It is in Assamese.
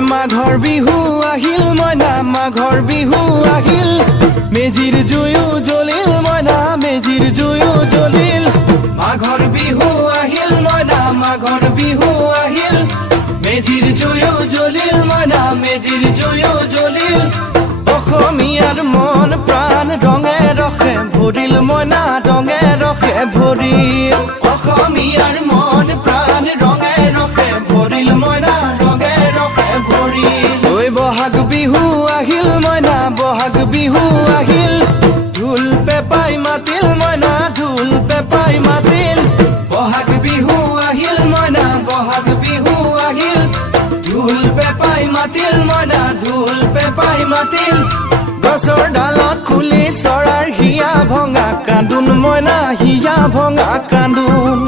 মাঘৰ বিহু আহিল মইনা মাঘৰ বিহু আহিল মেজিৰ জুয়ো জ্বলিল মইনা মেজিৰ জুয়ো জ্বলিল মাঘৰ বিহু আহিল মইনা মাঘৰ বিহু আহিল মেজিৰ জুয়ো জ্বলিল মইনা মেজিৰ জুয়ো জ্বলিল অসমীয়াৰ মন প্ৰাণ ৰঙে ৰসে ভৰিল মইনা ৰঙে ৰসে ভৰিল অসমীয়াৰ মন প্ৰাণ ৰঙে ৰসে ভৰিল মইনা ৰঙে ৰসে ভৰিল ঐ বহাগ বিহু আহিল মইনা বহাগ বিহু আহিল ঢোল পেপাই মাতিল মইনা ঢোল পেপাই মাতিল বহাগ বিহু আহিল মইনা বহাগ বিহু আহিল ঢোল পেপাই মাতিল মইনা ঢোল পেপাই মাতিল গছৰ ডালত খুলি চৰাৰ হিয়া ভঙা কান্দোন মইনা হিয়া ভঙা কান্দোন